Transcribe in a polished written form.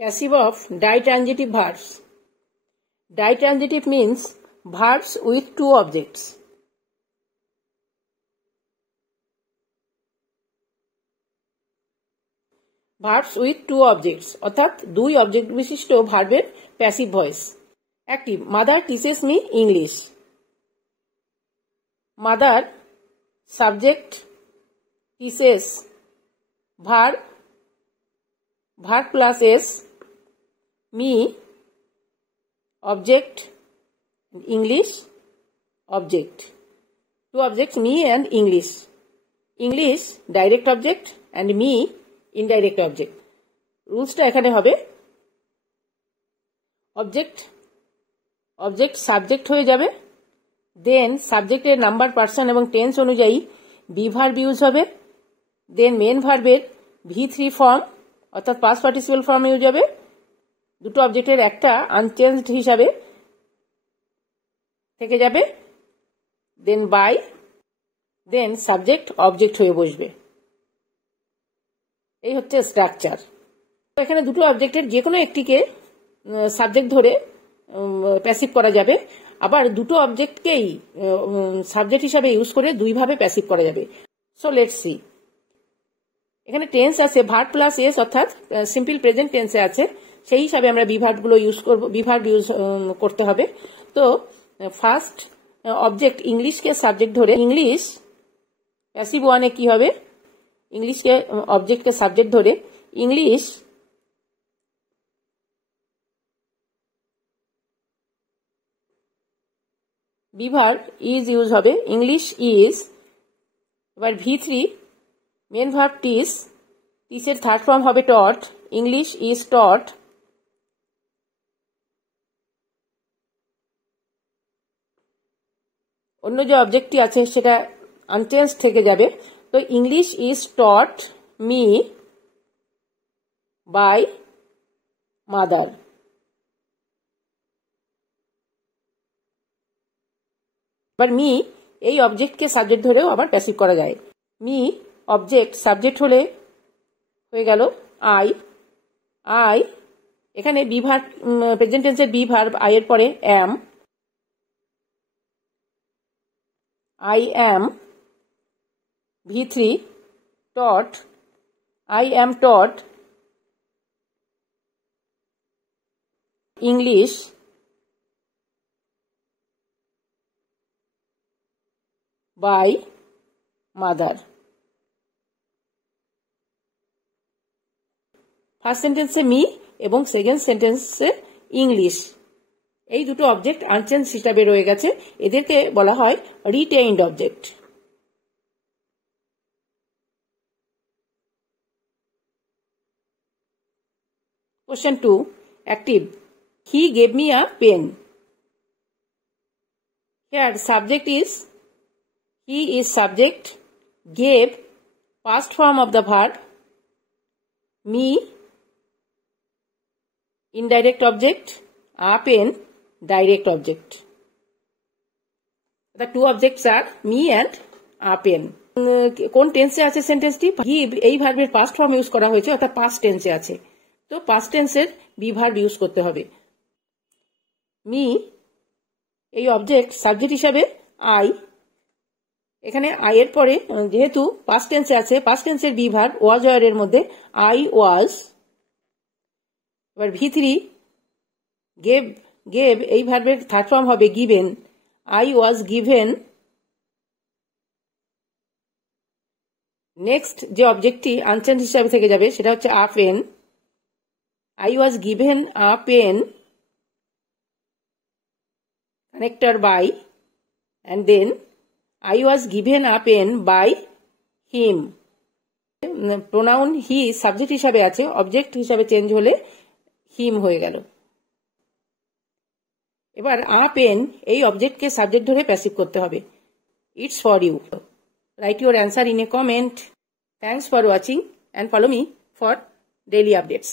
Passive of ditransitive verbs. Ditransitive means verbs with two objects. Verbs with two objects অর্থাৎ দুই অবজেক্ট বিশিষ্ট ভার্বের passive voice. Active, mother teaches me English. Mother subject, teaches verb, verb plus S, me object, English object. Two objects, me and English. English direct object and me indirect object. রুলসটা এখানে হবে object subject হয়ে যাবে, দেন সাবজেক্টের number, person এবং টেন্স অনুযায়ী be verb use হবে, দেন মেন ভার্বের V3 ফর্ম অর্থাৎ পাস্ট পার্টিসিপল ফর্ম ইউজ হবে, দুটো অবজেক্টের একটা আনচেঞ্জড হিসাবে থেকে যাবে, দেন বাই, দেন সাবজেক্ট অবজেক্ট হয়ে বসবে। এই হচ্ছে স্ট্রাকচার। এখানে দুটো অবজেক্টের যে কোনো একটিকে সাবজেক্ট ধরে প্যাসিভ করা যাবে, আবার দুটো অবজেক্টকেই সাবজেক্ট হিসাবে ইউজ করে দুইভাবে প্যাসিভ করা যাবে। So let's see. এখানে টেন্স আছে ভার্ব প্লাস এস অর্থাৎ সিম্পল প্রেজেন্ট টেন্সে আছে, সেই হিসাবে আমরা বিভার্বগুলো ইউজ করব, বিভার্ব ইউজ করতে হবে। তো ফার্স্ট অবজেক্ট ইংলিশকে সাবজেক্ট ধরে, ইংলিশ প্যাসিভ ওয়ানে কি হবে, ইংলিশকে অবজেক্টকে সাবজেক্ট ধরে ইংলিশ বিভার্ব ইজ ইউজ হবে, ইংলিশ ইজ। এবার V3 মেন ভার্ব টিচ, টিচের থার্ড ফর্ম হবে টট, ইংলিশ ইজ টট। অন্য যে অবজেক্টটি আছে সেটা আনচেঞ্জ থেকে যাবে, তো English is taught me by mother. এবার মি এই অবজেক্টকে সাবজেক্ট ধরেও আবার প্যাসিভ করা যায়। মি অবজেক্ট সাবজেক্ট হলে হয়ে গেল আই। আই এখানে বি ভার্ব, প্রেজেন্ট টেন্সের বি ভার্ব আই এর পরে অ্যাম, I am V3 taught, I am taught English by mother. First সেন্টেন্সে মি এবং সেকেন্ড সেন্টেন্সে ইংলিশ, এই দুটো অবজেক্ট আনচেঞ্জ হিসাবে রয়ে গেছে, এদেরকে বলা হয় retained object. Question 2. Active. He gave me a pen. Here subject is, he is subject, gave past form of the verb, me indirect object, a pen direct object. The two objects are me and a pen. কোন টেন্সে আছে সেন্টেন্সটি? গিভ এই ভার্বের past form use করা হয়েছে অর্থাৎ পাস্ট টেন্সে আছে, তো পাস্ট টেন্সের বি ভার্ব ইউজ করতে হবে। মি এই অবজেক্ট সাবজেক্ট হিসাবে আই, এখানে আই এর পরে যেহেতু পাস্ট টেন্সে আছে, পাস্ট টেন্সের বি ভার্ব ওয়াজ ওয়ার এর মধ্যে আই ওয়াজ। এবার V3 গেভ, গেভ এই ভার্বের থার্ড ফর্ম হবে given, I was given. Next যে অবজেক্টটি আনচেঞ্জ হিসাবে থেকে যাবে সেটা হচ্ছে a pen, I was given a pen, connector by, and then I was given a pen by him. Pronoun he subject হিসাবে আছে, অবজেক্ট হিসাবে চেঞ্জ হলে হিম হয়ে গেল। এবার আ পেন এই অবজেক্টকে সাবজেক্ট ধরে প্যাসিভ করতে হবে। It's for you. Write your answer in a comment. Thanks for watching and follow me for daily updates.